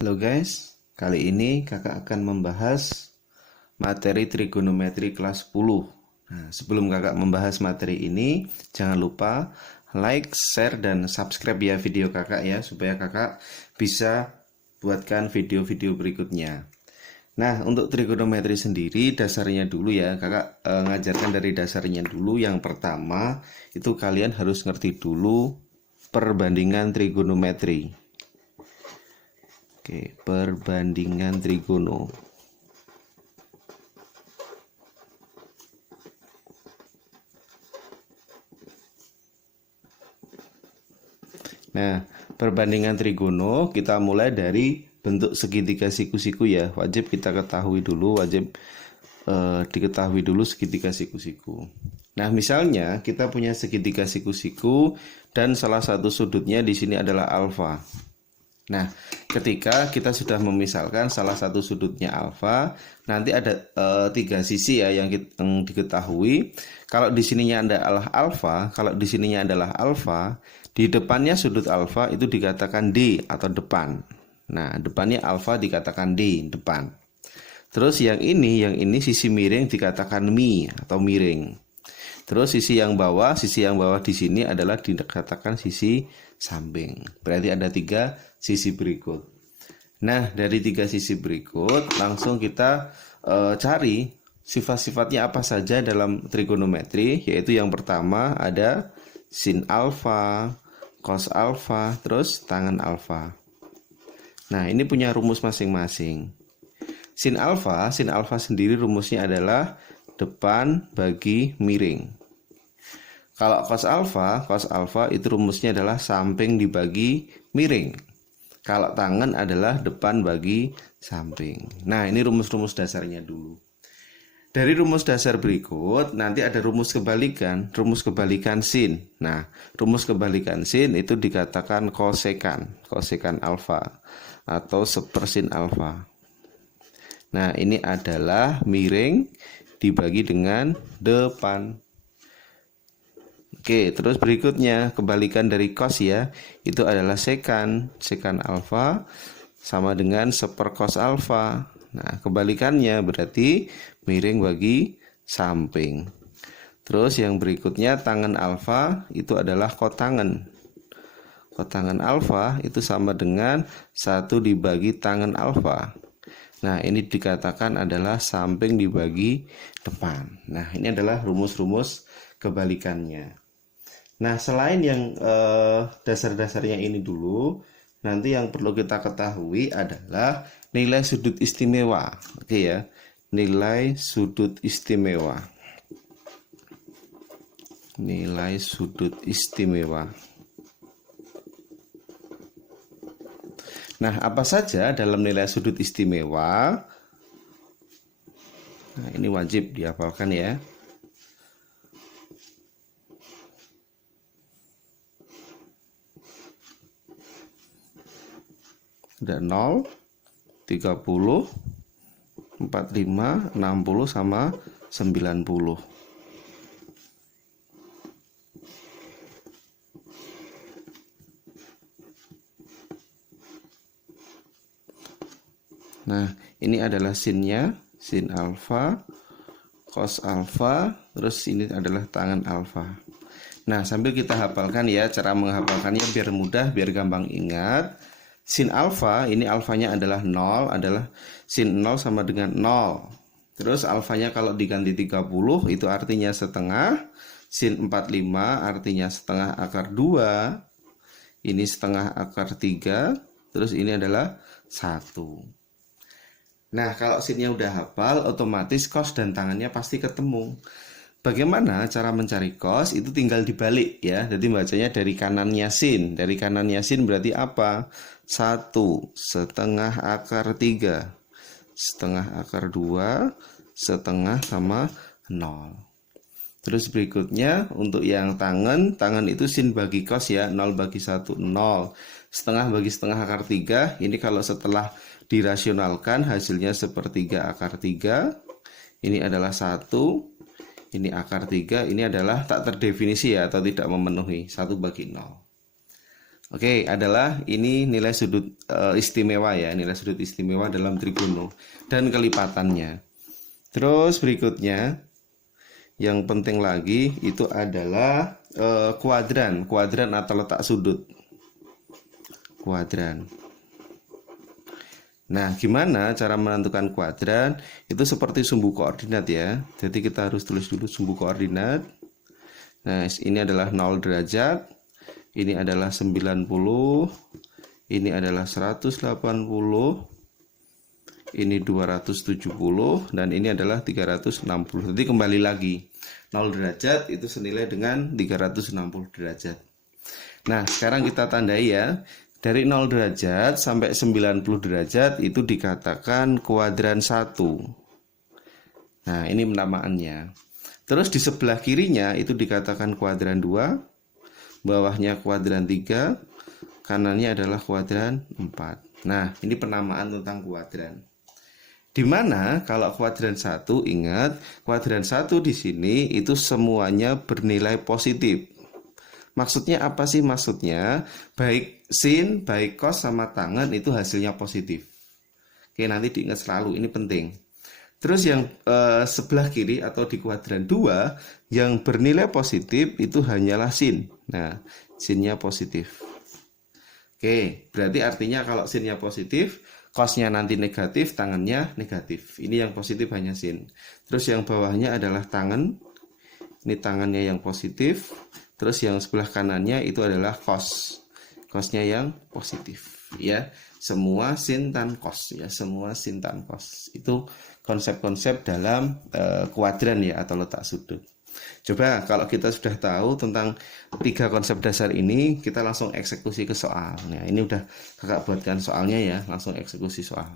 Halo guys, kali ini kakak akan membahas materi trigonometri kelas 10. Nah, sebelum kakak membahas materi ini, jangan lupa like, share, dan subscribe ya video kakak ya, supaya kakak bisa buatkan video-video berikutnya. Nah, untuk trigonometri sendiri dasarnya dulu ya, kakak ngajarkan dari dasarnya dulu. Yang pertama, itu kalian harus ngerti dulu perbandingan trigonometri. Oke, perbandingan trigono. Nah, perbandingan trigono kita mulai dari bentuk segitiga siku-siku ya. Wajib kita ketahui dulu, wajib diketahui dulu segitiga siku-siku. Nah, misalnya kita punya segitiga siku-siku dan salah satu sudutnya di sini adalah alfa. Nah, ketika kita sudah memisalkan salah satu sudutnya alfa, nanti ada tiga sisi ya yang diketahui. Kalau di sininya adalah alfa, di depannya sudut alfa itu dikatakan D atau depan. Nah, depannya alfa dikatakan D, depan. Terus yang ini sisi miring dikatakan mi atau miring. Terus sisi yang bawah di sini adalah dikatakan sisi samping. Berarti ada tiga sisi berikut. Nah, dari tiga sisi berikut langsung kita cari sifat-sifatnya apa saja dalam trigonometri, yaitu yang pertama ada sin alfa, cos alfa, terus tangen alfa. Nah, ini punya rumus masing-masing. Sin alfa sendiri rumusnya adalah depan bagi miring. Kalau cos alfa itu rumusnya adalah samping dibagi miring. Kalau tangen adalah depan bagi samping. Nah, ini rumus-rumus dasarnya dulu. Dari rumus dasar berikut, nanti ada rumus kebalikan sin. Nah, rumus kebalikan sin itu dikatakan kosekan alfa atau sepersin alfa. Nah, ini adalah miring dibagi dengan depan. Oke, terus berikutnya kebalikan dari cos ya, itu adalah sekan alfa sama dengan sepercos alfa. Nah, kebalikannya berarti miring bagi samping. Terus yang berikutnya tangen alfa itu adalah kotangen. Kotangen alfa itu sama dengan 1 dibagi tangen alfa. Nah, ini dikatakan adalah samping dibagi depan. Nah, ini adalah rumus-rumus kebalikannya. Nah, selain yang dasar-dasarnya ini dulu, nanti yang perlu kita ketahui adalah nilai sudut istimewa. Oke ya, nilai sudut istimewa. Nilai sudut istimewa. Nah, apa saja dalam nilai sudut istimewa? Nah, ini wajib dihafalkan ya. Ada 0, 30, 45, 60 sama 90. Nah, ini adalah sinnya, sin alfa, cos alfa, terus ini adalah tangen alfa. Nah, sambil kita hafalkan ya, cara menghafalkannya biar mudah, biar gampang ingat. Sin alfa, ini alfanya adalah 0, adalah sin 0 sama dengan 0. Terus alfanya kalau diganti 30 itu artinya setengah. Sin 45 artinya setengah akar 2. Ini setengah akar 3. Terus ini adalah 1. Nah, kalau sinnya udah hafal, otomatis cos dan tangannya pasti ketemu. Bagaimana cara mencari cos? Itu tinggal dibalik ya. Jadi bacanya dari kanannya sin. Dari kanannya sin berarti apa? 1 setengah akar 3 setengah akar 2 setengah sama 0. Terus berikutnya untuk yang tangen itu sin bagi cos ya, 0 bagi 1 0. Setengah bagi setengah akar 3, ini kalau setelah dirasionalkan hasilnya sepertiga akar 3. Ini adalah 1. Ini akar 3, ini adalah tak terdefinisi ya, atau tidak memenuhi, 1 bagi 0. Oke, adalah ini nilai sudut istimewa ya, nilai sudut istimewa dalam trigono dan kelipatannya. Terus berikutnya yang penting lagi itu adalah kuadran atau letak sudut. Kuadran. Nah, gimana cara menentukan kuadran? Itu seperti sumbu koordinat ya. Jadi kita harus tulis dulu sumbu koordinat. Nah, ini adalah 0 derajat. Ini adalah 90. Ini adalah 180. Ini 270 dan ini adalah 360. Jadi kembali lagi. 0 derajat itu senilai dengan 360 derajat. Nah, sekarang kita tandai ya. Dari 0 derajat sampai 90 derajat itu dikatakan kuadran 1. Nah, ini penamaannya. Terus di sebelah kirinya itu dikatakan kuadran 2, bawahnya kuadran 3, kanannya adalah kuadran 4. Nah, ini penamaan tentang kuadran. Dimana kalau kuadran 1, ingat, kuadran 1 di sini itu semuanya bernilai positif. Maksudnya apa sih? Maksudnya baik sin, baik cos sama tangen itu hasilnya positif. Oke, nanti diingat selalu, ini penting. Terus yang sebelah kiri atau di kuadran 2 yang bernilai positif itu hanyalah sin. Nah, sinnya positif. Oke, berarti artinya kalau sinnya positif, cosnya nanti negatif, tangannya negatif. Ini yang positif hanya sin. Terus yang bawahnya adalah tangan. Ini tangannya yang positif. Terus yang sebelah kanannya itu adalah cos. Cosnya yang positif ya. Semua sin tan cos ya, semua sin tan cos. Itu konsep-konsep dalam kuadran ya atau letak sudut. Coba kalau kita sudah tahu tentang 3 konsep dasar ini, kita langsung eksekusi ke soal. Nah, ini udah kakak buatkan soalnya ya, langsung eksekusi soal.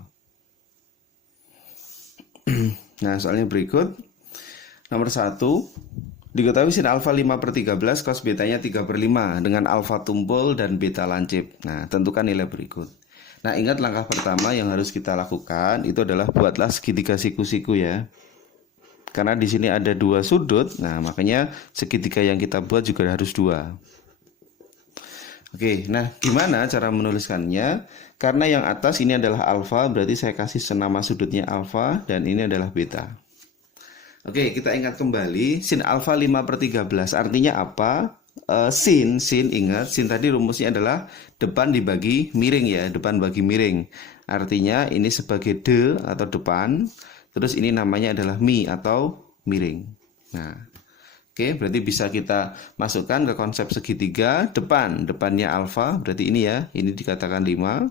Nah, soalnya berikut. Nomor 1, diketahui sin alfa 5/13, cos betanya 3/5 dengan alfa tumpul dan beta lancip. Nah, tentukan nilai berikut. Nah, ingat langkah pertama yang harus kita lakukan itu adalah buatlah segitiga siku-siku ya. Karena di sini ada 2 sudut, nah makanya segitiga yang kita buat juga harus 2. Oke, nah gimana cara menuliskannya? Karena yang atas ini adalah alfa, berarti saya kasih senama sudutnya alfa dan ini adalah beta. Oke, kita ingat kembali sin alfa 5/13 artinya apa? Sin ingat, sin tadi rumusnya adalah depan dibagi miring ya, depan bagi miring. Artinya ini sebagai de atau depan, terus ini namanya adalah mi atau miring. Nah, oke, berarti bisa kita masukkan ke konsep segitiga. Depannya alfa, berarti ini ya, ini dikatakan 5.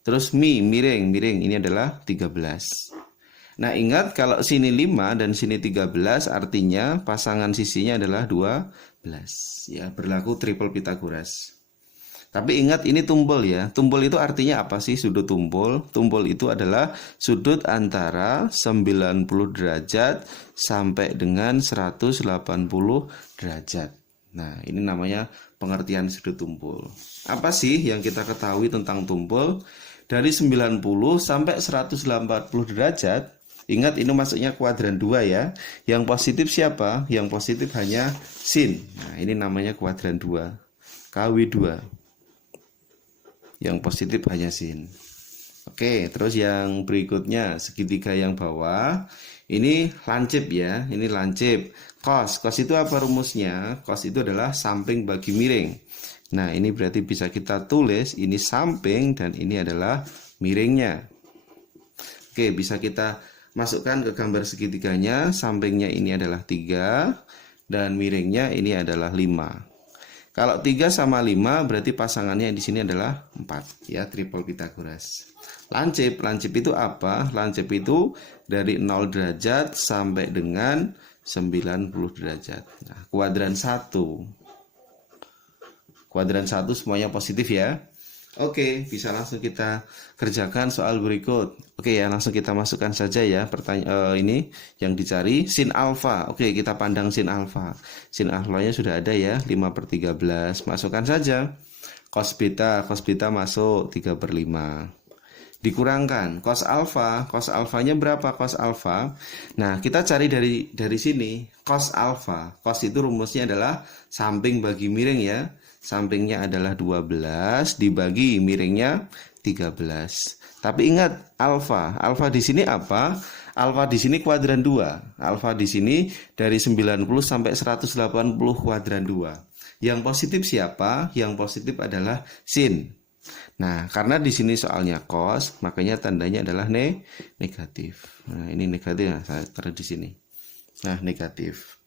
Terus mi, miring, ini adalah 13. Nah, ingat kalau sini 5 dan sini 13 artinya pasangan sisinya adalah 12. Ya, berlaku triple Pythagoras. Tapi ingat ini tumpul ya. Tumpul itu artinya apa sih sudut tumpul? Tumpul itu adalah sudut antara 90 derajat sampai dengan 180 derajat. Nah, ini namanya pengertian sudut tumpul. Apa sih yang kita ketahui tentang tumpul? Dari 90 sampai 180 derajat, ingat ini masuknya kuadran 2 ya. Yang positif siapa? Yang positif hanya sin. Nah, ini namanya kuadran 2. KW2. Yang positif hanya sin. Oke, terus yang berikutnya segitiga yang bawah. Ini lancip ya, ini lancip. Cos itu apa rumusnya? Cos itu adalah samping bagi miring. Nah, ini berarti bisa kita tulis ini samping dan ini adalah miringnya. Oke, bisa kita masukkan ke gambar segitiganya. Sampingnya ini adalah 3 dan miringnya ini adalah 5. Kalau 3 sama 5 berarti pasangannya di sini adalah 4 ya, triple Pythagoras. Lancip itu apa? Lancip itu dari 0 derajat sampai dengan 90 derajat. Nah, kuadran 1 semuanya positif ya. Oke, bisa langsung kita kerjakan soal berikut. Oke ya, langsung kita masukkan saja ya pertanyaan ini yang dicari sin alfa. Oke, kita pandang sin alfa. Sin alfanya sudah ada ya, 5/13. Masukkan saja. Cos beta masuk 3/5. Dikurangkan cos alfanya berapa cos alfa? Nah, kita cari dari sini. Cos alfa. Cos itu rumusnya adalah samping bagi miring ya. sampingnya adalah 12 dibagi miringnya 13. Tapi ingat alfa. Alfa di sini apa? Alfa di sini kuadran 2. Alfa di sini dari 90 sampai 180 kuadran 2. Yang positif siapa? Yang positif adalah sin. Nah, karena di sini soalnya cos, makanya tandanya adalah negatif. Nah, ini negatif. Nah, saya taruh di sini. Nah, negatif.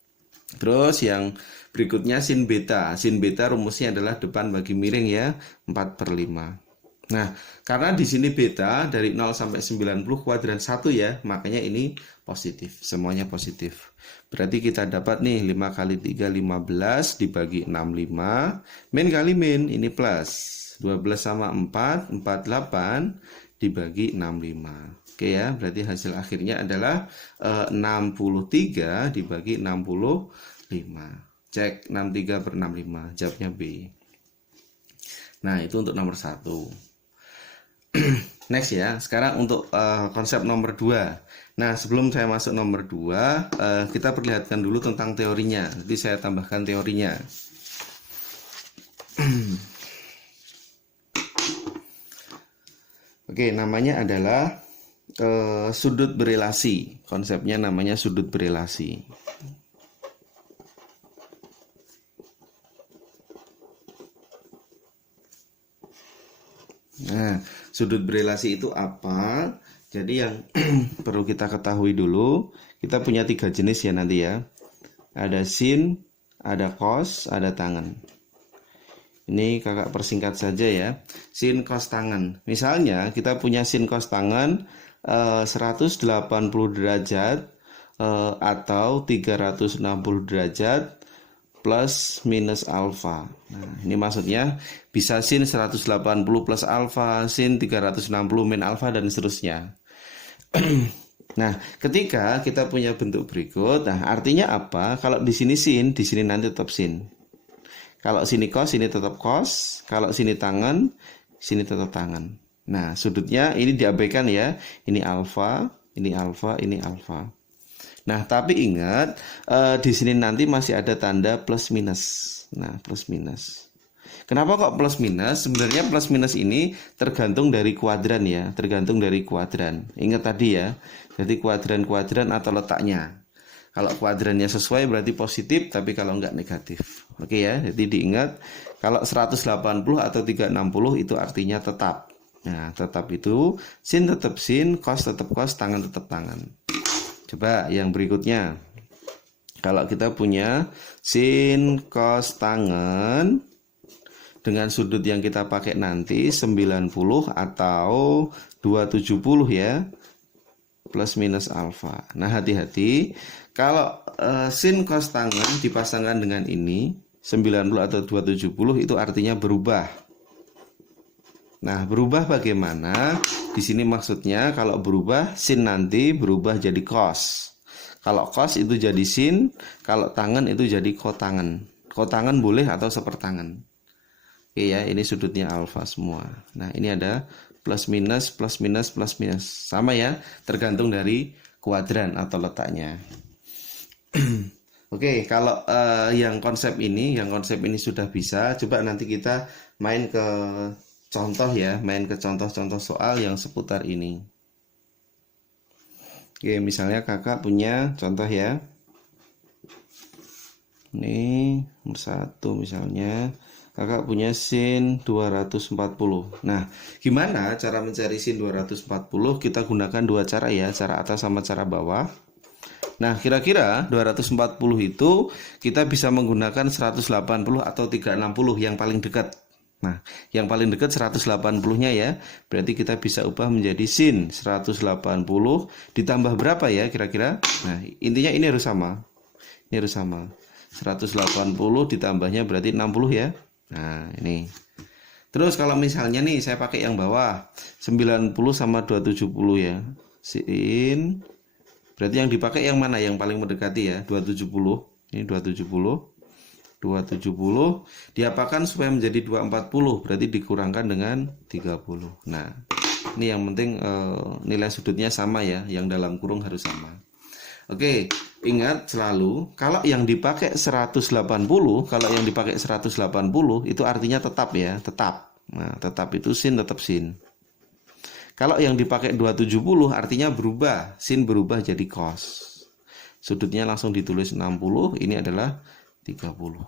Terus yang berikutnya sin beta. Sin beta rumusnya adalah depan bagi miring ya, 4/5. Nah, karena di sini beta dari 0 sampai 90 kuadran 1 ya, makanya ini positif, semuanya positif. Berarti kita dapat nih 5 kali 3 15 dibagi 65, min kali min ini plus. 12 sama 4, 48 dibagi 65. Oke ya, berarti hasil akhirnya adalah 63 dibagi 65. Cek 63/65, jawabnya B. Nah, itu untuk nomor 1. Next ya, sekarang untuk konsep nomor 2. Nah, sebelum saya masuk nomor 2, kita perlihatkan dulu tentang teorinya. Nanti saya tambahkan teorinya. Oke, namanya adalah sudut berelasi. Konsepnya namanya sudut berelasi. Nah, sudut berelasi itu apa? Jadi yang perlu kita ketahui dulu, kita punya 3 jenis ya nanti ya. Ada sin, ada cos, ada tangen. Ini kakak persingkat saja ya. Sin cos tangen. Misalnya kita punya sin cos tangen 180 derajat atau 360 derajat plus minus alfa. Nah, ini maksudnya bisa sin 180 plus alfa, sin 360 min alfa, dan seterusnya. Nah, ketika kita punya bentuk berikut, nah artinya apa? Kalau di sini sin, di sini nanti tetap sin. Kalau sini cos, sini tetap cos. Kalau sini tangen, sini tetap tangen. Nah, sudutnya ini diabaikan ya. Ini alfa, ini alfa, ini alfa. Nah, tapi ingat di sini nanti masih ada tanda plus minus. Nah, plus minus. Kenapa kok plus minus? Sebenarnya plus minus ini tergantung dari kuadran ya, tergantung dari kuadran. Ingat tadi ya, jadi kuadran-kuadran atau letaknya. Kalau kuadrannya sesuai berarti positif, tapi kalau enggak negatif. Oke ya, jadi diingat kalau 180 atau 360 itu artinya tetap. Nah, tetap itu sin tetap sin, cos tetap cos, tangan tetap tangan. Coba yang berikutnya. Kalau kita punya sin cos tangen dengan sudut yang kita pakai nanti 90 atau 270 ya, plus minus alfa. Nah, hati-hati kalau sin cos tangen dipasangkan dengan ini 90 atau 270 itu artinya berubah. Nah, berubah bagaimana? Di sini maksudnya kalau berubah sin nanti berubah jadi cos. Kalau cos itu jadi sin, kalau tangen itu jadi kotangen. Kotangen boleh atau sepertangen. Oke ya, ini sudutnya alfa semua. Nah, ini ada plus minus, plus minus, plus minus. Sama ya, tergantung dari kuadran atau letaknya. Oke, kalau yang konsep ini sudah bisa. Coba nanti kita main ke contoh ya, main ke contoh-contoh soal yang seputar ini. Oke, misalnya kakak punya contoh ya. Ini nomor 1 misalnya. Kakak punya sin 240. Nah, gimana cara mencari sin 240? Kita gunakan dua cara ya, cara atas sama cara bawah. Nah, kira-kira 240 itu kita bisa menggunakan 180 atau 360 yang paling dekat. Nah, yang paling dekat 180-nya ya. Berarti kita bisa ubah menjadi sin 180 ditambah berapa ya kira-kira? Nah, intinya ini harus sama. Ini harus sama. 180 ditambahnya berarti 60 ya. Nah, ini. Terus kalau misalnya nih saya pakai yang bawah 90 sama 270 ya. Sin. Berarti yang dipakai yang mana? Yang paling mendekati ya, 270. Ini 270. 270 diapakan supaya menjadi 240, berarti dikurangkan dengan 30. Nah, ini yang penting nilai sudutnya sama ya, yang dalam kurung harus sama. Oke, Ingat selalu, kalau yang dipakai 180, kalau yang dipakai 180 itu artinya tetap ya, tetap. Nah, tetap itu sin tetap sin. Kalau yang dipakai 270 artinya berubah, sin berubah jadi cos. Sudutnya langsung ditulis 60, ini adalah 30.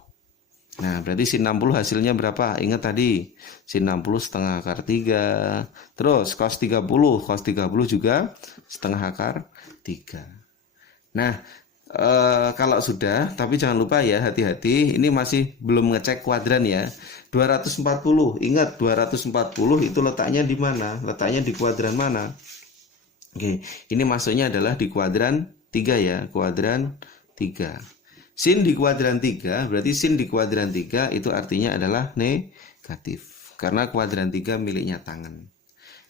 Nah, berarti sin 60 hasilnya berapa? Ingat tadi, sin 60 setengah akar 3. Terus cos 30 juga setengah akar 3. Nah, kalau sudah, tapi jangan lupa ya, hati-hati, ini masih belum ngecek kuadran ya. 240, ingat 240 itu letaknya di mana? Letaknya di kuadran mana? Oke, ini masuknya adalah di kuadran 3 ya, kuadran 3. Sin di kuadran 3, berarti sin di kuadran 3 itu artinya adalah negatif. Karena kuadran 3 miliknya tangan.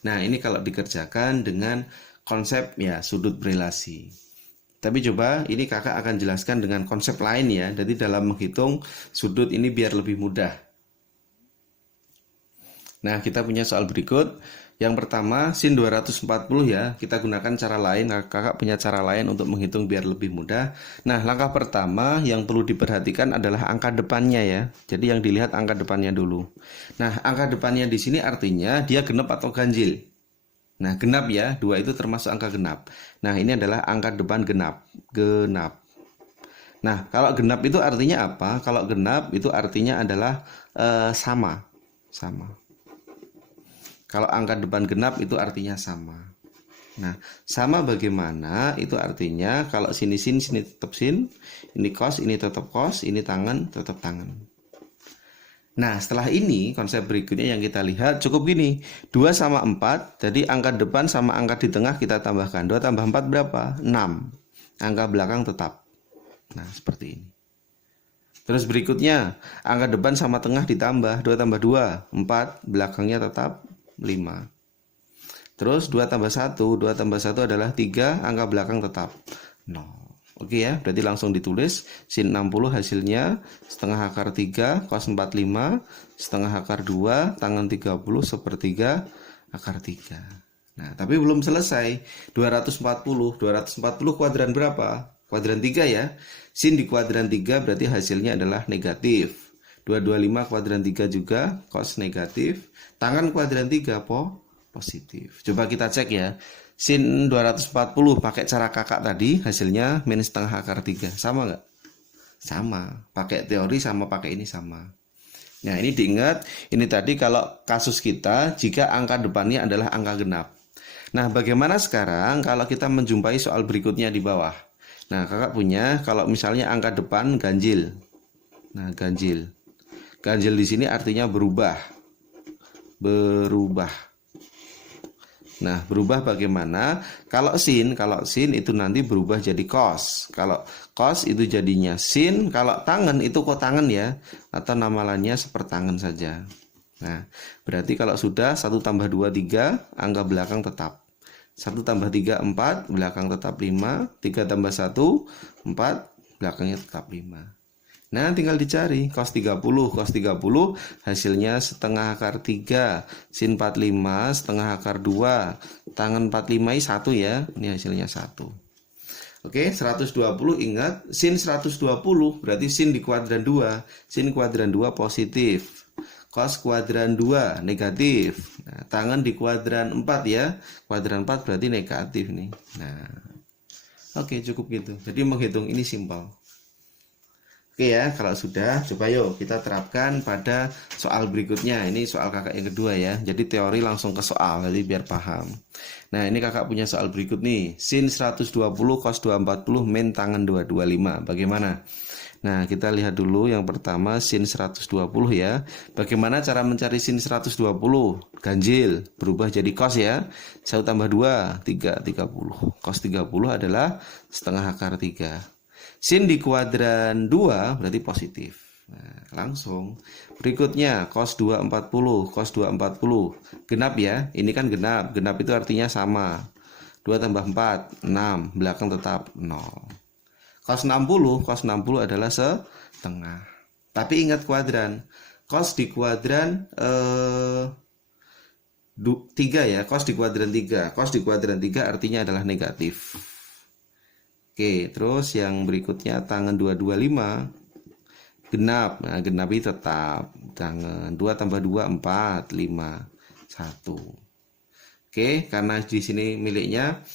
Nah, ini kalau dikerjakan dengan konsep ya sudut berelasi. Tapi coba ini kakak akan jelaskan dengan konsep lain ya. Jadi dalam menghitung sudut ini biar lebih mudah. Nah, kita punya soal berikut. Yang pertama, sin 240 ya. Kita gunakan cara lain. Kakak punya cara lain untuk menghitung biar lebih mudah. Nah, langkah pertama yang perlu diperhatikan adalah angka depannya ya. Jadi yang dilihat angka depannya dulu. Nah, angka depannya di sini artinya dia genap atau ganjil. Nah, genap ya, 2 itu termasuk angka genap. Nah, ini adalah angka depan genap. Genap. Nah, kalau genap itu artinya apa? Kalau genap itu artinya adalah sama. Sama. Kalau angka depan genap itu artinya sama. Nah, sama bagaimana? Itu artinya kalau sini sin, sini tetap sin. Ini cos, ini tetap cos. Ini tangan, tetap tangan. Nah, setelah ini konsep berikutnya yang kita lihat cukup gini. 2 sama 4, jadi angka depan sama angka di tengah kita tambahkan. 2 tambah 4 berapa? 6. Angka belakang tetap. Nah, seperti ini. Terus berikutnya, angka depan sama tengah ditambah. 2 tambah 2, 4. Belakangnya tetap 5. Terus 2 tambah 1, 2 tambah 1 adalah 3. Angka belakang tetap 0. Oke ya, berarti langsung ditulis sin 60 hasilnya setengah akar 3 cos 45 setengah akar 2 tangan 30 sepertiga akar 3. Nah, tapi belum selesai. 240 kuadran berapa? Kuadran 3 ya. Sin di kuadran 3 berarti hasilnya adalah negatif. 225 kuadran 3 juga cos negatif. Tangan kuadran 3 positif. Coba kita cek ya. Sin 240 pakai cara kakak tadi hasilnya min setengah akar 3. Sama nggak? Sama. Pakai teori sama pakai ini sama. Nah, ini diingat. Ini tadi kalau kasus kita jika angka depannya adalah angka genap. Nah, bagaimana sekarang kalau kita menjumpai soal berikutnya di bawah? Nah, kakak punya kalau misalnya angka depan ganjil. Nah, ganjil. Ganjil di sini artinya berubah. Berubah. Nah, berubah bagaimana? Kalau sin itu nanti berubah jadi cos. Kalau cos itu jadinya sin. Kalau tangan itu kotangan ya, atau nama lainnya sepertangan saja. Nah, berarti kalau sudah 1 tambah 2 3, angka belakang tetap. 1 tambah 3 4, belakang tetap 5. 3 tambah 1 4, belakangnya tetap 5. Nah, tinggal dicari cos 30 hasilnya setengah akar 3 sin 45 setengah akar 2 tangan 45 ini 1 ya, ini hasilnya 1. Oke, 120 ingat sin 120 berarti sin di kuadran 2, sin kuadran 2 positif, cos kuadran 2 negatif. Nah, tangan di kuadran 4 ya, kuadran 4 berarti negatif nih. Nah, oke, cukup gitu. Jadi menghitung ini simpel. Oke ya, kalau sudah, coba yuk kita terapkan pada soal berikutnya. Ini soal kakak yang kedua ya. Jadi teori langsung ke soal, jadi biar paham. Nah, ini kakak punya soal berikut nih. Sin 120 cos 240 min tangan 225. Bagaimana? Nah, kita lihat dulu yang pertama sin 120 ya. Bagaimana cara mencari sin 120? Ganjil, berubah jadi cos ya. 1 tambah 2, 3, 30. Cos 30 adalah setengah akar 3. Sin di kuadran 2 berarti positif. Nah, langsung. Berikutnya cos 240, cos 240. Genap ya, ini kan genap. Genap itu artinya sama. 2 tambah 4, 6. Belakang tetap 0. Cos 60 adalah setengah. Tapi ingat kuadran. Cos di kuadran 3 ya, cos di kuadran 3. Cos di kuadran 3 artinya adalah negatif. Oke, terus yang berikutnya tangan 225 genap. Nah, genap itu tetap tangan 2 tambah 2 4 5 1. Oke, karena di sini miliknya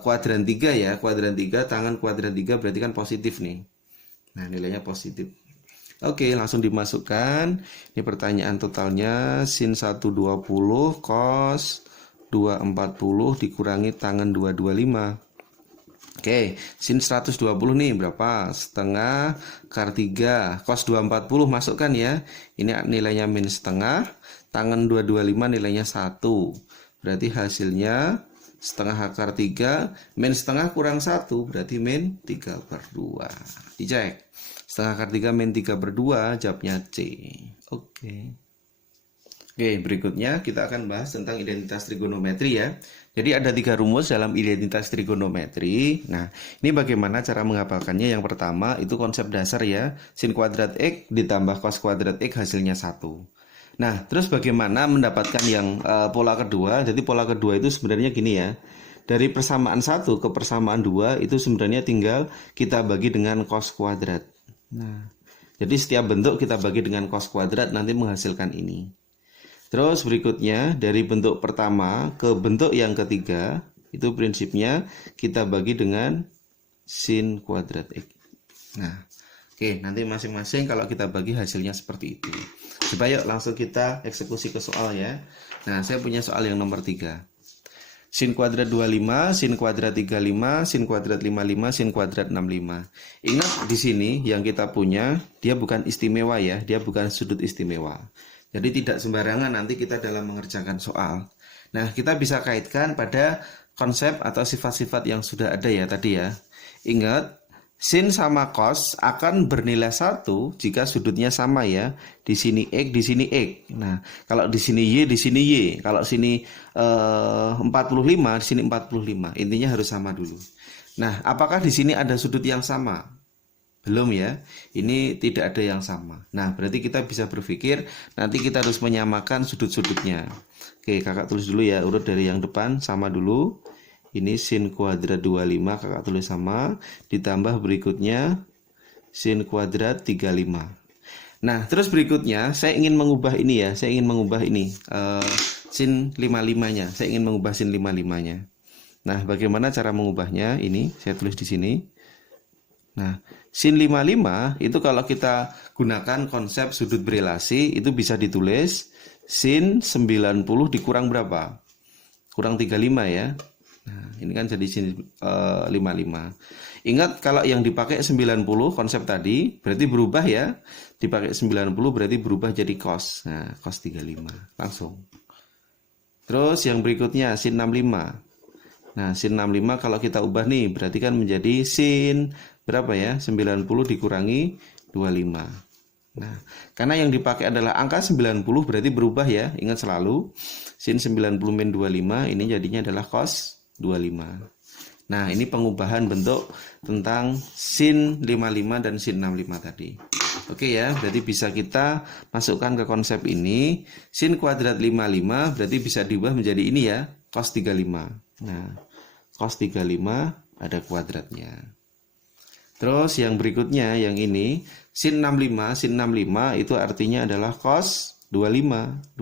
kuadran 3 ya, kuadran 3, tangan kuadran 3 berarti kan positif nih. Nah, nilainya positif. Oke, langsung dimasukkan. Ini pertanyaan totalnya sin 120 cos 240 dikurangi tangan 225. Oke, sin 120 nih berapa? Setengah akar 3. Cos 240 masukkan ya. Ini nilainya min setengah. Tangan 225 nilainya 1. Berarti hasilnya setengah akar 3. Min setengah kurang 1. Berarti min 3/2. Dicek. Setengah akar 3 min 3/2. Jawabnya C. Oke. Oke, berikutnya kita akan bahas tentang identitas trigonometri ya. Jadi ada 3 rumus dalam identitas trigonometri. Nah, ini bagaimana cara menghafalkannya? Yang pertama itu konsep dasar ya. Sin kuadrat X ditambah cos kuadrat X hasilnya 1. Nah, terus bagaimana mendapatkan yang pola kedua? Jadi pola kedua itu sebenarnya gini ya. Dari persamaan 1 ke persamaan 2 itu sebenarnya tinggal kita bagi dengan cos kuadrat. Nah, jadi setiap bentuk kita bagi dengan cos kuadrat nanti menghasilkan ini. Terus berikutnya dari bentuk pertama ke bentuk yang ketiga itu prinsipnya kita bagi dengan sin kuadrat X. Nah, oke, nanti masing-masing kalau kita bagi hasilnya seperti itu. Coba yuk langsung kita eksekusi ke soal ya. Nah, saya punya soal yang nomor 3. Sin kuadrat 25, sin kuadrat 35, sin kuadrat 55, sin kuadrat 65. Ingat di sini yang kita punya dia bukan istimewa ya, dia bukan sudut istimewa. Jadi tidak sembarangan nanti kita dalam mengerjakan soal. Nah, kita bisa kaitkan pada konsep atau sifat-sifat yang sudah ada ya tadi ya. Ingat, sin sama cos akan bernilai 1 jika sudutnya sama ya. Di sini X, di sini X. Nah, kalau di sini Y, di sini Y. Kalau sini 45, di sini 45. Intinya harus sama dulu. Nah, apakah di sini ada sudut yang sama? Belum ya, ini tidak ada yang sama. Nah, berarti kita bisa berpikir nanti kita harus menyamakan sudut-sudutnya. Oke, kakak tulis dulu ya, urut dari yang depan sama dulu. Ini sin kuadrat 25 kakak tulis sama, ditambah berikutnya sin kuadrat 35. Nah, terus berikutnya saya ingin mengubah ini ya, saya ingin mengubah ini sin 55-nya. Saya ingin mengubah sin 55-nya. Nah, bagaimana cara mengubahnya? Ini saya tulis di sini. Nah, sin 55 itu kalau kita gunakan konsep sudut berelasi itu bisa ditulis sin 90 dikurang berapa? Kurang 35 ya. Nah, ini kan jadi sin 55. Ingat kalau yang dipakai 90 konsep tadi berarti berubah ya. Dipakai 90 berarti berubah jadi cos. Nah, cos 35. Langsung. Terus yang berikutnya sin 65. Nah, sin 65 kalau kita ubah nih berarti kan menjadi sin berapa ya? 90 dikurangi 25. Nah, karena yang dipakai adalah angka 90 berarti berubah ya. Ingat selalu sin 90 min 25 ini jadinya adalah cos 25. Nah, ini pengubahan bentuk tentang sin 55 dan sin 65 tadi. Oke ya, berarti bisa kita masukkan ke konsep ini. Sin kuadrat 55 berarti bisa diubah menjadi ini ya, cos 35. Nah, cos 35 ada kuadratnya. Terus yang berikutnya yang ini sin 65 itu artinya adalah cos 25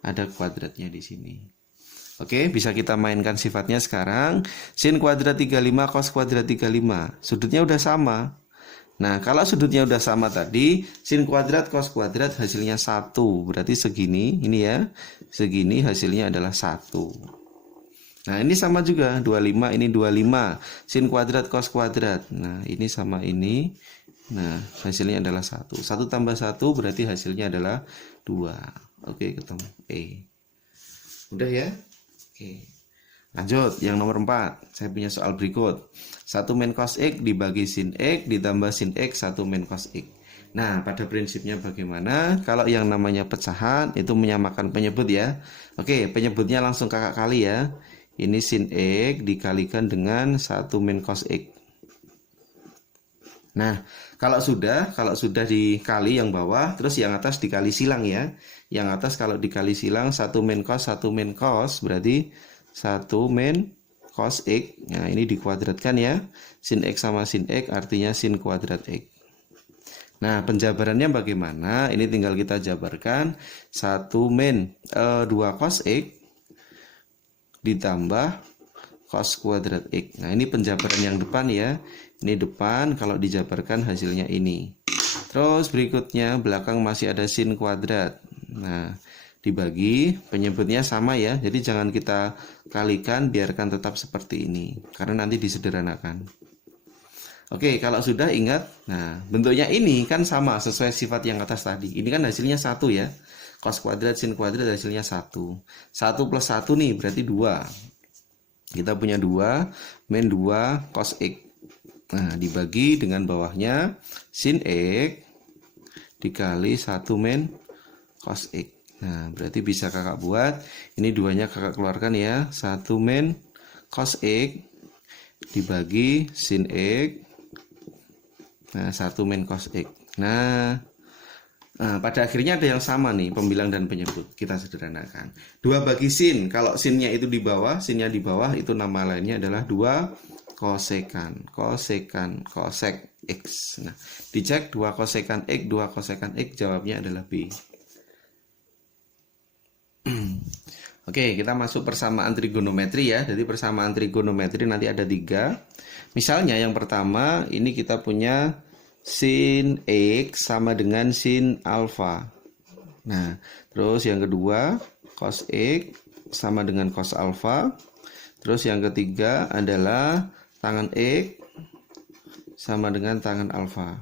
ada kuadratnya di sini. Oke, bisa kita mainkan sifatnya sekarang. Sin kuadrat 35 cos kuadrat 35. Sudutnya udah sama. Nah, kalau sudutnya udah sama tadi, sin kuadrat cos kuadrat hasilnya 1. Berarti segini, ini ya. Segini hasilnya adalah 1. Nah, ini sama juga, 25 ini 25. Sin kuadrat cos kuadrat. Nah, ini sama ini. Nah, hasilnya adalah 1. 1 tambah 1 berarti hasilnya adalah 2. Oke, ketemu E. Udah ya? Oke. Lanjut, yang nomor 4. Saya punya soal berikut. 1 min cos X dibagi sin X ditambah sin X 1 min cos X. Nah, pada prinsipnya bagaimana? Kalau yang namanya pecahan itu menyamakan penyebut ya. Oke, penyebutnya langsung kakak kali ya. Ini sin X dikalikan dengan 1 min cos X. Nah, kalau sudah dikali yang bawah, terus yang atas dikali silang ya. Yang atas kalau dikali silang 1 min cos berarti 1 min cos X. Nah, ini dikuadratkan ya. Sin X sama sin X artinya sin kuadrat X. Nah, penjabarannya bagaimana? Ini tinggal kita jabarkan 1 min 2 cos X ditambah cos kuadrat X. Nah, ini penjabaran yang depan ya. Ini depan, kalau dijabarkan hasilnya ini. Terus berikutnya belakang masih ada sin kuadrat. Nah, dibagi, penyebutnya sama ya. Jadi jangan kita kalikan, biarkan tetap seperti ini. Karena nanti disederhanakan. Oke, kalau sudah ingat, nah bentuknya ini kan sama sesuai sifat yang atas tadi. Ini kan hasilnya 1 ya. Cos kuadrat, sin kuadrat hasilnya 1. 1 plus 1 nih berarti 2. Kita punya 2, min 2 cos X. Nah, dibagi dengan bawahnya sin X dikali 1 min cos X. Nah, berarti bisa kakak buat. Ini 2-nya kakak keluarkan ya. 1 min cos X dibagi sin X. Nah, 1 min cos X. Nah, pada akhirnya ada yang sama nih, pembilang dan penyebut. Kita sederhanakan. 2 bagi sin. Kalau sinnya itu di bawah, sinnya di bawah, itu nama lainnya adalah 2 kosekan. Kosekan, kosek X. Nah, dicek 2 kosekan X, 2 kosekan X, jawabnya adalah B. Oke, kita masuk persamaan trigonometri ya. Jadi persamaan trigonometri nanti ada 3. Misalnya yang pertama, ini kita punya sin X sama dengan sin alfa. Nah, terus yang kedua, cos X sama dengan cos alfa. Terus yang ketiga adalah tangan X sama dengan tangan alfa.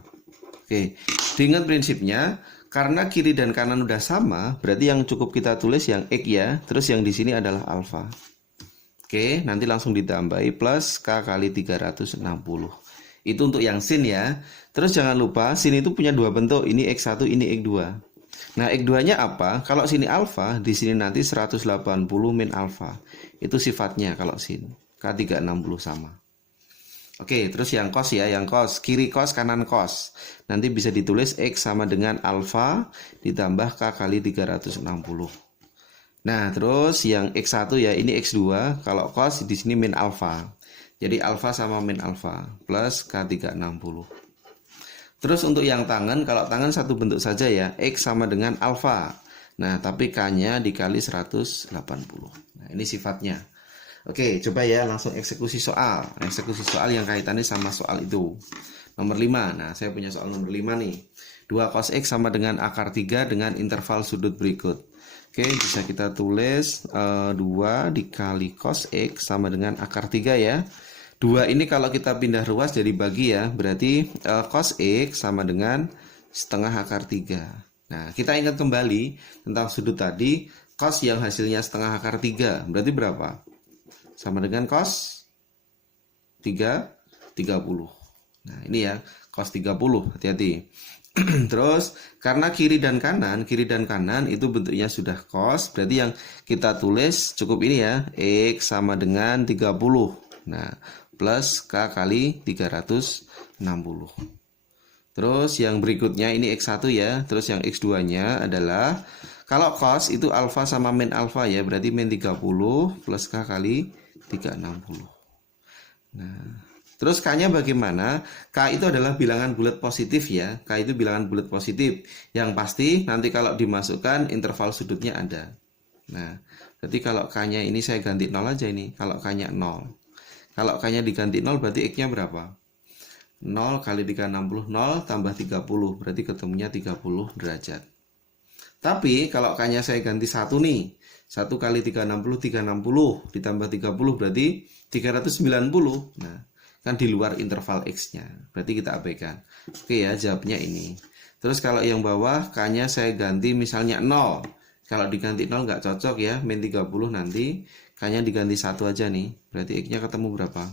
Oke, diingat prinsipnya, karena kiri dan kanan udah sama, berarti yang cukup kita tulis yang X ya. Terus yang di sini adalah alfa. Oke, nanti langsung ditambahi plus K kali 360. Itu untuk yang sin ya. Terus jangan lupa, sin itu punya 2 bentuk. Ini X1, ini X2. Nah, X2-nya apa? Kalau sini alfa, di sini nanti 180 min alfa. Itu sifatnya kalau sin. K360 sama. Oke, terus yang cos ya, yang cos. Kiri cos, kanan cos. Nanti bisa ditulis X sama dengan alfa ditambah K kali 360. Nah, terus yang X1 ya, ini X2. Kalau cos di sini min alfa. Jadi alfa sama min alfa plus K360. Terus untuk yang tangan, kalau tangan satu bentuk saja ya, X sama dengan alfa. Nah, tapi K-nya dikali 180. Nah, ini sifatnya. Oke, coba ya langsung eksekusi soal. Eksekusi soal yang kaitannya sama soal itu. Nomor 5. Nah, saya punya soal nomor 5 nih. 2 cos X sama dengan akar 3 dengan interval sudut berikut. Oke, bisa kita tulis 2 dikali cos X sama dengan akar 3 ya. 2 ini kalau kita pindah ruas jadi bagi ya. Berarti cos X sama dengan setengah akar 3. Nah, kita ingat kembali tentang sudut tadi. Cos yang hasilnya setengah akar 3. Berarti berapa? Sama dengan cos 30. Nah, ini ya, cos 30. Hati-hati. Terus karena kiri dan kanan itu bentuknya sudah cos, berarti yang kita tulis cukup ini ya, X sama dengan 30. Nah, plus K kali 360. Terus yang berikutnya ini X1 ya, terus yang X2-nya adalah kalau cos itu alfa sama min alfa ya, berarti min 30 plus K kali 360. Nah, terus K-nya bagaimana? K itu adalah bilangan bulat positif ya. K itu bilangan bulat positif. Yang pasti nanti kalau dimasukkan interval sudutnya ada. Nah, berarti kalau K-nya ini saya ganti 0 aja ini. Kalau K-nya 0. Kalau K-nya diganti 0 berarti X-nya berapa? 0 kali 360, 0 tambah 30. Berarti ketemunya 30 derajat. Tapi kalau K-nya saya ganti 1 nih. 1 kali 360, 360. Ditambah 30 berarti 390. Nah, kan di luar interval X-nya. Berarti kita abaikan. Oke ya, jawabnya ini. Terus kalau yang bawah, K-nya saya ganti misalnya 0. Kalau diganti 0 nggak cocok ya, min 30 nanti. K-nya diganti 1 aja nih. Berarti X-nya ketemu berapa?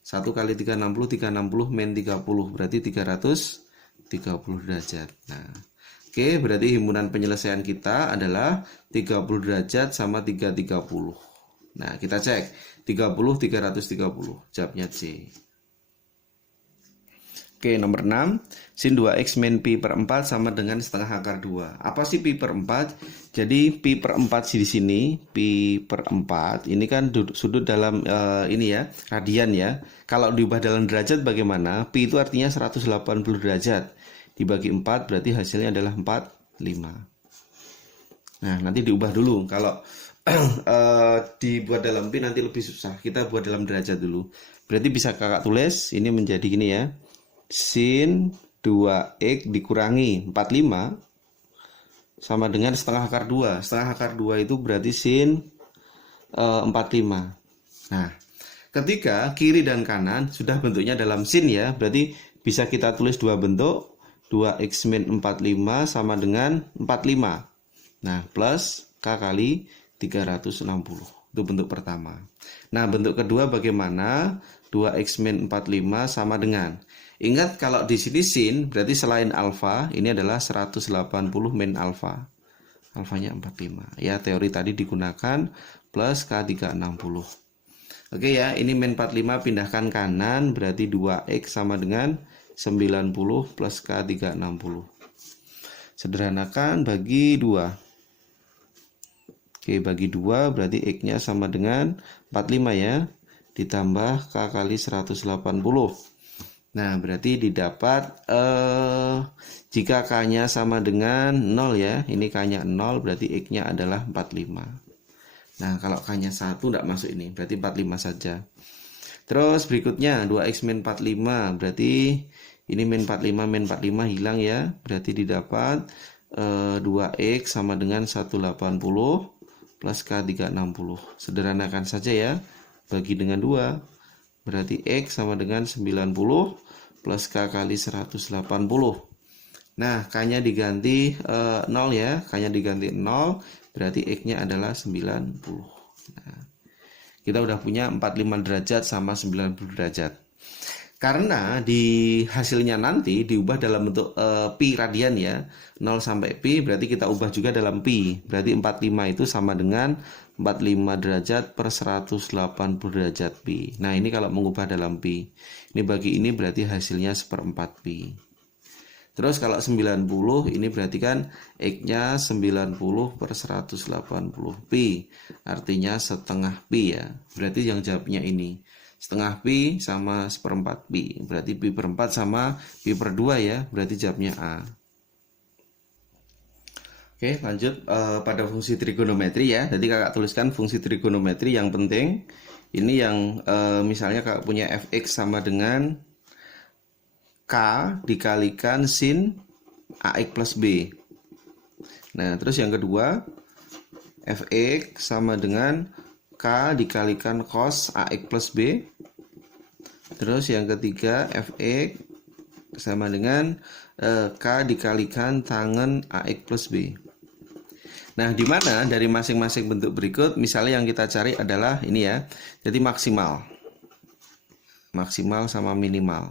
1 kali 360, 360 min 30. Berarti 330 derajat. Nah, oke, berarti himpunan penyelesaian kita adalah 30 derajat sama 330. Nah, kita cek. 30, 330. Jawabnya C. Oke, nomor 6. Sin 2X min pi per 4 sama dengan setengah akar 2. Apa sih pi per 4? Jadi pi per 4 di sini, pi per 4 ini kan sudut dalam ini ya, radian ya. Kalau diubah dalam derajat bagaimana? Pi itu artinya 180 derajat. Dibagi 4 berarti hasilnya adalah 45. Nah, nanti diubah dulu. Kalau dibuat dalam pi nanti lebih susah. Kita buat dalam derajat dulu. Berarti bisa kakak tulis, ini menjadi gini ya. Sin 2x dikurangi 45 sama dengan setengah akar 2. Setengah akar 2 itu berarti sin 45. Nah, ketika kiri dan kanan sudah bentuknya dalam sin ya, berarti bisa kita tulis dua bentuk. 2x min 45 sama dengan 45. Nah, plus k kali 360. Itu bentuk pertama. Nah, bentuk kedua bagaimana? 2x min 45 sama dengan. Ingat kalau di sini sin berarti selain alfa ini adalah 180 min alfa. Alfanya 45. Ya, teori tadi digunakan plus K360. Oke ya, ini min 45 pindahkan kanan berarti 2x sama dengan 90 plus K360. Sederhanakan bagi 2. Oke, bagi 2 berarti x-nya sama dengan 45 ya. Ditambah K kali 180. Nah, berarti didapat jika K-nya sama dengan 0 ya. Ini K-nya 0 berarti X-nya adalah 45. Nah, kalau K-nya 1 tidak masuk ini, berarti 45 saja. Terus berikutnya 2X min 45, berarti ini min 45 hilang ya. Berarti didapat 2X sama dengan 180 plus K360. Sederhanakan saja ya. Bagi dengan 2. Berarti X sama dengan 90 plus K kali 180. Nah, K-nya diganti 0 ya. K-nya diganti 0, berarti X-nya adalah 90. Nah, kita udah punya 45 derajat sama 90 derajat. Karena di hasilnya nanti diubah dalam bentuk pi radian ya. 0 sampai pi berarti kita ubah juga dalam pi. Berarti 45 itu sama dengan 45 derajat per 180 derajat pi. Nah, ini kalau mengubah dalam pi. Ini bagi ini berarti hasilnya seperempat pi. Terus kalau 90 ini berarti kan X-nya 90 per 180 pi. Artinya setengah pi ya. Berarti yang jawabnya ini. Setengah pi sama seperempat pi. Berarti pi per 4 sama pi per 2 ya. Berarti jawabnya A. Oke, lanjut pada fungsi trigonometri ya. Jadi kakak tuliskan fungsi trigonometri yang penting. Ini yang misalnya kakak punya fx sama dengan k dikalikan sin ax plus b. Nah, terus yang kedua fx sama dengan k dikalikan cos ax plus b. Terus yang ketiga fx sama dengan k dikalikan tangen ax plus b. Nah, di mana dari masing-masing bentuk berikut, misalnya yang kita cari adalah ini ya. Jadi maksimal. Maksimal sama minimal.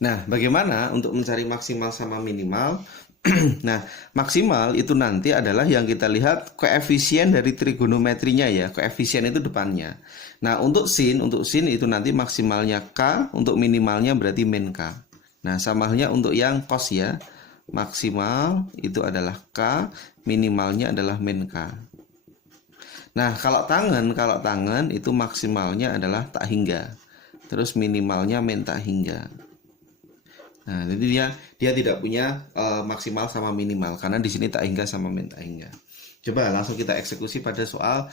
Nah, bagaimana untuk mencari maksimal sama minimal? Nah, maksimal itu nanti adalah yang kita lihat koefisien dari trigonometrinya ya. Koefisien itu depannya. Nah, untuk sin itu nanti maksimalnya K, untuk minimalnya berarti min K. Nah, sama halnya untuk yang cos ya. Maksimal itu adalah K, minimalnya adalah min K. Nah, kalau tangen itu maksimalnya adalah tak hingga. Terus minimalnya min tak hingga. Nah, jadi dia tidak punya maksimal sama minimal karena di sini tak hingga sama min tak hingga. Coba langsung kita eksekusi pada soal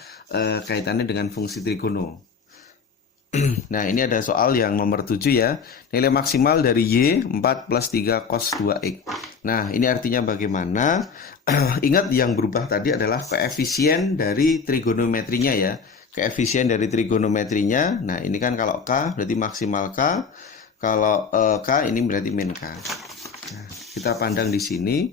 kaitannya dengan fungsi trigono. Nah, ini ada soal yang nomor 7 ya. Nilai maksimal dari Y 4 plus 3 cos 2X. Nah, ini artinya bagaimana? Ingat yang berubah tadi adalah koefisien dari trigonometrinya ya. Koefisien dari trigonometrinya. Nah, ini kan kalau K berarti maksimal K. Kalau K ini berarti min K. Nah, kita pandang di sini.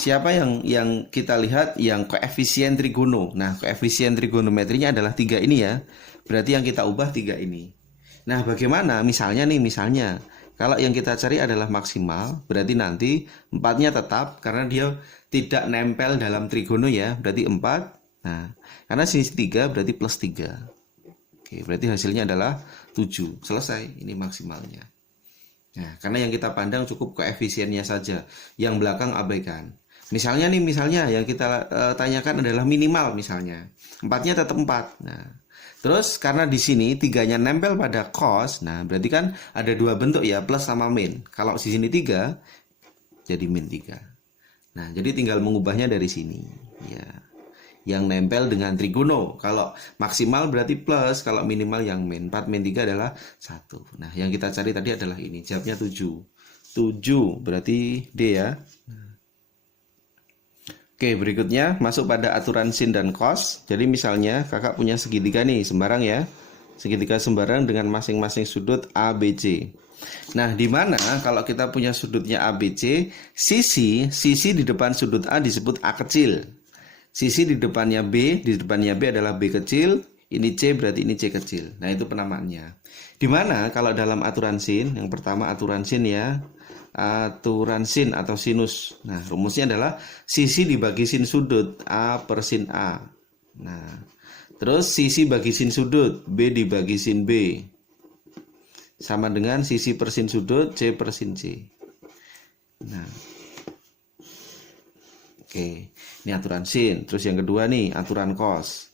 Siapa yang kita lihat yang koefisien trigono. Nah, koefisien trigonometrinya adalah 3 ini ya. Berarti yang kita ubah 3 ini. Nah, bagaimana? Misalnya kalau yang kita cari adalah maksimal, berarti nanti 4-nya tetap karena dia tidak nempel dalam trigono ya, berarti 4. Nah, karena sini 3 berarti plus 3. Oke, berarti hasilnya adalah 7. Selesai, ini maksimalnya. Nah, karena yang kita pandang cukup koefisiennya saja, yang belakang abaikan. Misalnya yang kita tanyakan adalah minimal misalnya. 4-nya tetap 4. Nah, terus karena di sini 3-nya nempel pada cos, nah berarti kan ada dua bentuk ya, plus sama min. Kalau di sini 3, jadi min 3. Nah, jadi tinggal mengubahnya dari sini. Ya, yang nempel dengan trigono. Kalau maksimal berarti plus, kalau minimal yang min. 4 min 3 adalah 1. Nah, yang kita cari tadi adalah ini. Jawabnya 7. 7 berarti D ya. Oke, berikutnya masuk pada aturan sin dan cos. Jadi misalnya kakak punya segitiga nih, sembarang ya. Segitiga sembarang dengan masing-masing sudut ABC. Nah, di mana kalau kita punya sudutnya ABC, sisi di depan sudut A disebut A kecil. Sisi di depannya B adalah B kecil. Ini C berarti ini C kecil. Nah, itu penamaannya. Di mana kalau dalam aturan sin, yang pertama aturan sin ya. Aturan sin atau sinus. Nah, rumusnya adalah sisi dibagi sin sudut A per sin A. Nah, terus sisi bagi sin sudut B dibagi sin B sama dengan sisi per sin sudut C per sin C. Nah, oke, ini aturan sin. Terus yang kedua nih aturan cos.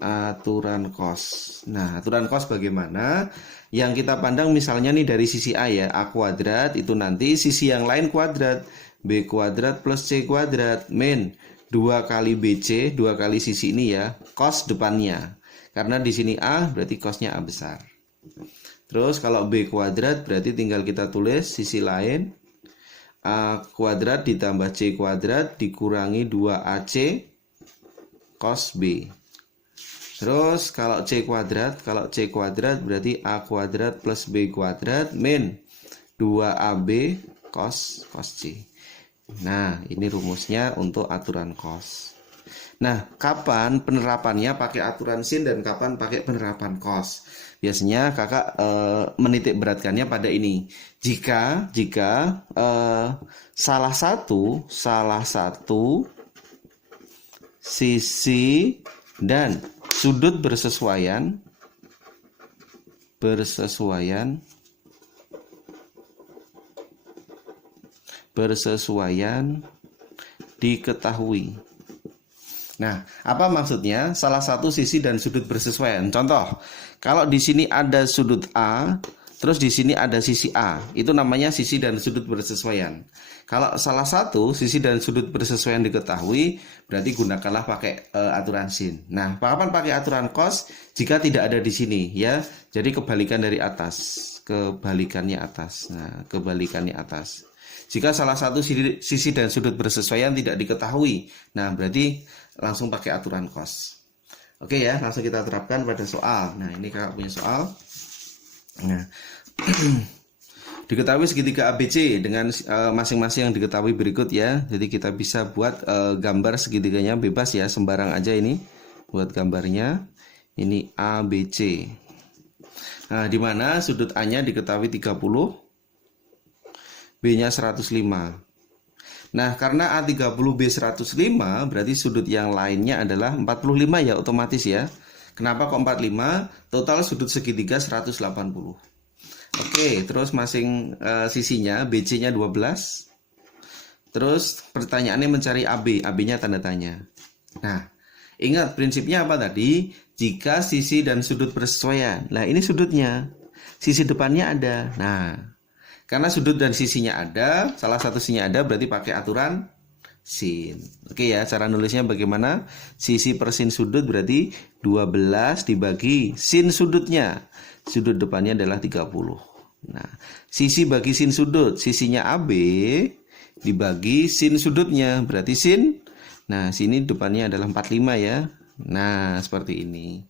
Aturan cos. Nah, aturan cos bagaimana? Yang kita pandang misalnya nih dari sisi A ya, A kuadrat itu nanti sisi yang lain kuadrat, B kuadrat plus C kuadrat min 2 kali BC, 2 kali sisi ini ya, cos depannya. Karena di sini A berarti cosnya A besar. Terus kalau B kuadrat berarti tinggal kita tulis sisi lain, A kuadrat ditambah C kuadrat dikurangi 2AC cos B. Terus kalau C kuadrat berarti A kuadrat plus B kuadrat min 2AB cos C. Nah, ini rumusnya untuk aturan cos. Nah, kapan penerapannya pakai aturan sin dan kapan pakai penerapan cos? Biasanya kakak menitik beratkannya pada ini. Jika salah satu sisi dan sudut bersesuaian diketahui. Nah, apa maksudnya? Salah satu sisi dan sudut bersesuaian. Contoh, kalau di sini ada sudut A, terus di sini ada sisi A, itu namanya sisi dan sudut bersesuaian. Kalau salah satu sisi dan sudut bersesuaian diketahui, berarti gunakanlah pakai aturan sin. Nah, kapan pakai aturan cos? Jika tidak ada di sini, ya. Jadi kebalikan dari atas, kebalikannya atas. Nah, kebalikannya atas. Jika salah satu sisi dan sudut bersesuaian tidak diketahui, nah berarti langsung pakai aturan cos. Oke ya, langsung kita terapkan pada soal. Nah, ini kakak punya soal. Nah, diketahui segitiga ABC dengan masing-masing yang diketahui berikut ya. Jadi kita bisa buat gambar segitiganya bebas ya, sembarang aja ini. Buat gambarnya. Ini ABC. Nah, di mana sudut A-nya diketahui 30, B-nya 105. Nah, karena A30 B105 berarti sudut yang lainnya adalah 45 ya, otomatis ya. Kenapa kok 45? Total sudut segitiga 180. Oke, terus masing sisinya BC-nya 12. Terus pertanyaannya mencari AB, AB-nya tanda tanya. Nah, ingat prinsipnya apa tadi? Jika sisi dan sudut bersesuaian. Nah, ini sudutnya. Sisi depannya ada. Nah, karena sudut dan sisinya ada, salah satu sisinya ada, berarti pakai aturan sin. Oke ya, cara nulisnya bagaimana? Sisi per sin sudut berarti 12 dibagi sin sudutnya. Sudut depannya adalah 30. Nah, sisi bagi sin sudut, sisinya AB dibagi sin sudutnya, berarti sin. Nah, sini depannya adalah 45 ya. Nah, seperti ini.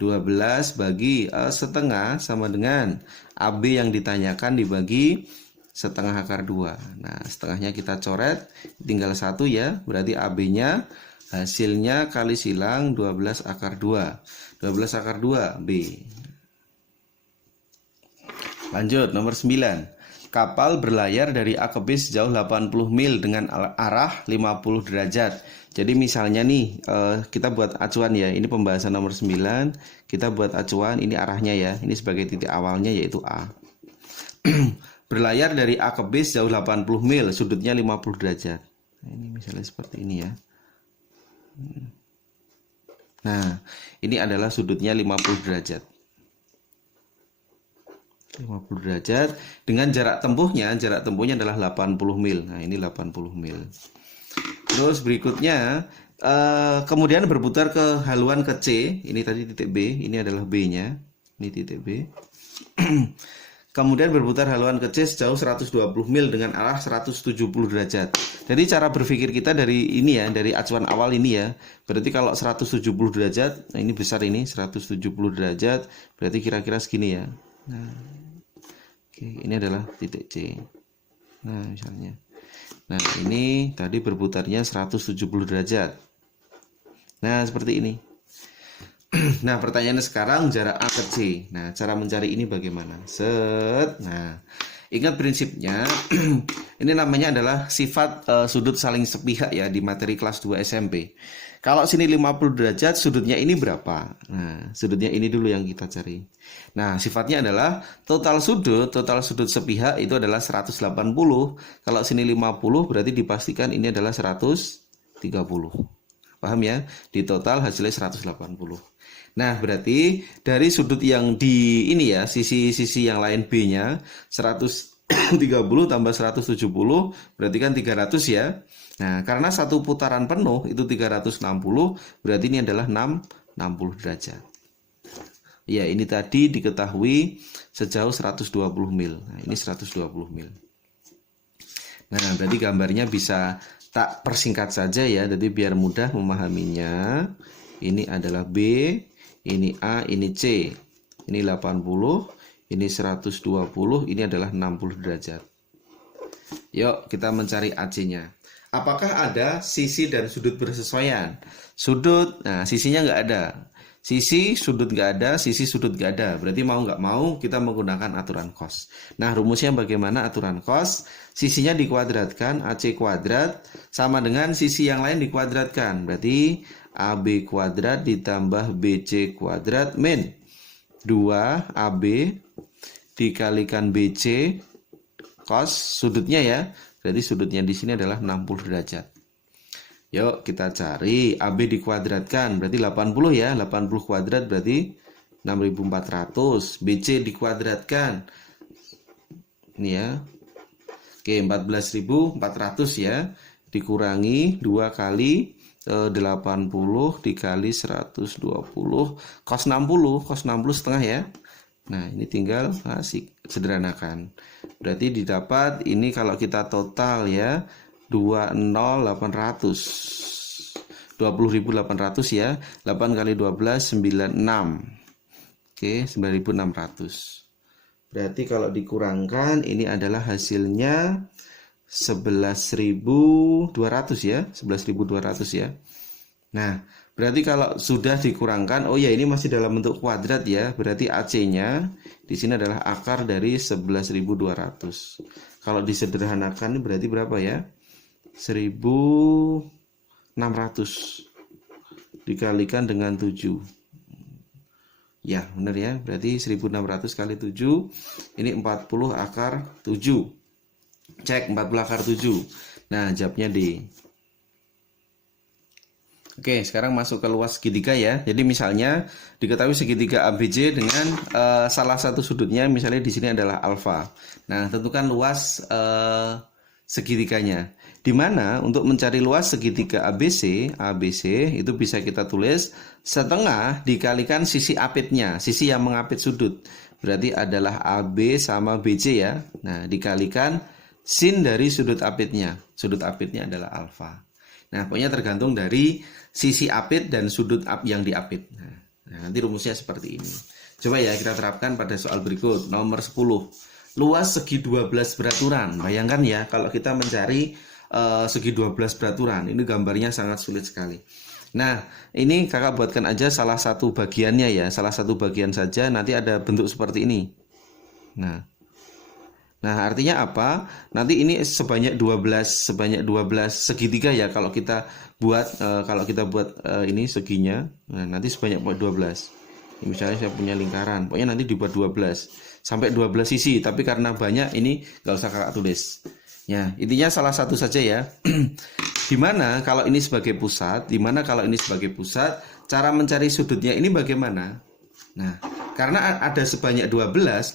12 bagi setengah sama dengan AB yang ditanyakan dibagi setengah akar 2. Nah, setengahnya kita coret, tinggal 1 ya. Berarti AB-nya hasilnya kali silang 12 akar 2. 12 akar 2 B. Lanjut, nomor 9. Kapal berlayar dari A ke B sejauh 80 mil dengan arah 50 derajat. Jadi misalnya nih, kita buat acuan ya. Ini pembahasan nomor 9. Kita buat acuan, ini arahnya ya. Ini sebagai titik awalnya yaitu A. Berlayar dari A ke B sejauh 80 mil, sudutnya 50 derajat. Nah, ini misalnya seperti ini ya. Nah, ini adalah sudutnya 50 derajat. 50 derajat dengan jarak tempuhnya adalah 80 mil. Nah, ini 80 mil. Terus berikutnya kemudian berputar ke haluan ke C. Ini tadi titik B, ini adalah B-nya. Ini titik B. Kemudian berputar haluan ke C sejauh 120 mil dengan arah 170 derajat. Jadi cara berpikir kita dari ini ya, dari acuan awal ini ya. Berarti kalau 170 derajat, nah ini besar ini 170 derajat, berarti kira-kira segini ya. Nah, oke, ini adalah titik C. Nah, misalnya. Nah, ini tadi berputarnya 170 derajat. Nah, seperti ini. Nah, pertanyaannya sekarang jarak A ke C. Nah, cara mencari ini bagaimana? Set. Nah, ingat prinsipnya. Ini namanya adalah sifat sudut saling sepihak ya di materi kelas 2 SMP. Kalau sini 50 derajat, sudutnya ini berapa? Nah, sudutnya ini dulu yang kita cari. Nah, sifatnya adalah total sudut sepihak itu adalah 180. Kalau sini 50, berarti dipastikan ini adalah 130. Paham ya? Di total hasilnya 180. Nah, berarti dari sudut yang di ini ya, sisi yang lain B-nya 130 tambah 170 berarti kan 300 ya. Nah, karena satu putaran penuh itu 360, berarti ini adalah 60 derajat. Ya, ini tadi diketahui sejauh 120 mil. Nah, ini 120 mil. Nah, berarti gambarnya bisa tak persingkat saja ya, jadi biar mudah memahaminya. Ini adalah B, ini A, ini C. Ini 80, ini 120, ini adalah 60 derajat. Yuk, kita mencari AC-nya. Apakah ada sisi dan sudut bersesuaian? Sudut, nah sisinya nggak ada. Sisi, sudut nggak ada, sisi, sudut nggak ada. Berarti mau nggak mau kita menggunakan aturan cos. Nah, rumusnya bagaimana aturan cos? Sisinya dikuadratkan, AC kuadrat, sama dengan sisi yang lain dikuadratkan. Berarti AB kuadrat ditambah BC kuadrat min 2 AB dikalikan BC cos sudutnya ya. Berarti sudutnya di sini adalah 60 derajat. Yuk kita cari AB dikuadratkan berarti 80 ya. 80 kuadrat berarti 6400. BC dikuadratkan. Ini ya. Oke, 14.400 ya. Dikurangi 2 kali 80 dikali 120 cos 60 setengah ya. Nah, ini tinggal sederhanakan. Berarti didapat ini kalau kita total ya 20.800 ya. 8 kali 12 96. Oke, 9.600. Berarti kalau dikurangkan ini adalah hasilnya 11.200 ya, 11.200 ya. Nah, berarti kalau sudah dikurangkan, oh ya ini masih dalam bentuk kuadrat ya, berarti AC-nya di sini adalah akar dari 11.200. Kalau disederhanakan berarti berapa ya? 1.600 dikalikan dengan 7. Ya, benar ya. Berarti 1.600 kali 7 ini 40 akar 7. Cek 40 akar 7. Nah, jawabnya D. Oke, sekarang masuk ke luas segitiga ya. Jadi misalnya diketahui segitiga ABC dengan salah satu sudutnya misalnya di sini adalah alfa. Nah, tentukan luas segitiganya. Di mana untuk mencari luas segitiga ABC itu bisa kita tulis setengah dikalikan sisi apitnya, sisi yang mengapit sudut. Berarti adalah AB sama BC ya. Nah, dikalikan sin dari sudut apitnya. Sudut apitnya adalah alfa. Nah, pokoknya tergantung dari sisi apit dan sudut yang diapit. Nah, nanti rumusnya seperti ini. Coba ya kita terapkan pada soal berikut. Nomor 10. Luas segi 12 beraturan. Bayangkan ya kalau kita mencari segi 12 beraturan. Ini gambarnya sangat sulit sekali. Nah, ini kakak buatkan aja salah satu bagiannya ya. Salah satu bagian saja nanti ada bentuk seperti ini. Nah, artinya apa? Nanti ini sebanyak 12 segitiga ya kalau kita buat ini seginya. Nah, nanti sebanyak 12. Misalnya saya punya lingkaran, pokoknya nanti dibuat 12 sampai 12 sisi, tapi karena banyak ini nggak usah kakak tulis. Ya, intinya salah satu saja ya. Dimana kalau ini sebagai pusat, dimana kalau ini sebagai pusat, cara mencari sudutnya ini bagaimana? Nah, karena ada sebanyak 12,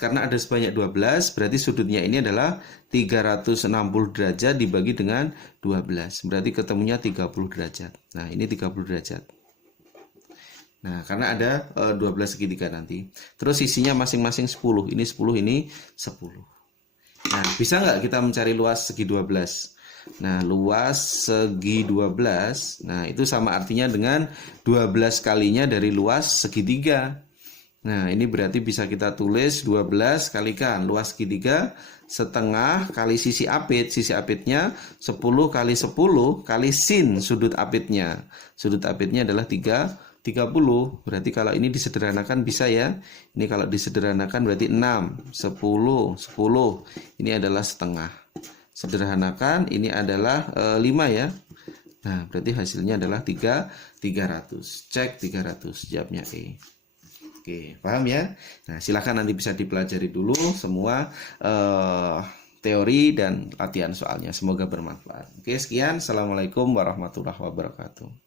berarti sudutnya ini adalah 360 derajat dibagi dengan 12. Berarti ketemunya 30 derajat. Nah, ini 30 derajat. Nah, karena ada 12 segitiga nanti. Terus sisinya masing-masing 10. Ini 10, ini 10. Nah, bisa nggak kita mencari luas segi 12? Nah, luas segi 12, nah itu sama artinya dengan 12 kalinya dari luas segitiga. Nah, ini berarti bisa kita tulis 12 kalikan luas segitiga setengah kali sisi apit. Sisi apitnya 10 kali 10 kali sin sudut apitnya. Sudut apitnya adalah 30. Berarti kalau ini disederhanakan bisa ya. Ini kalau disederhanakan berarti 6, 10, 10. Ini adalah setengah. Sederhanakan ini adalah 5 ya. Nah, berarti hasilnya adalah 300. Cek 300, jawabnya E. Oke, paham ya? Nah, silakan nanti bisa dipelajari dulu semua teori dan latihan soalnya. Semoga bermanfaat. Oke, sekian. Assalamualaikum warahmatullahi wabarakatuh.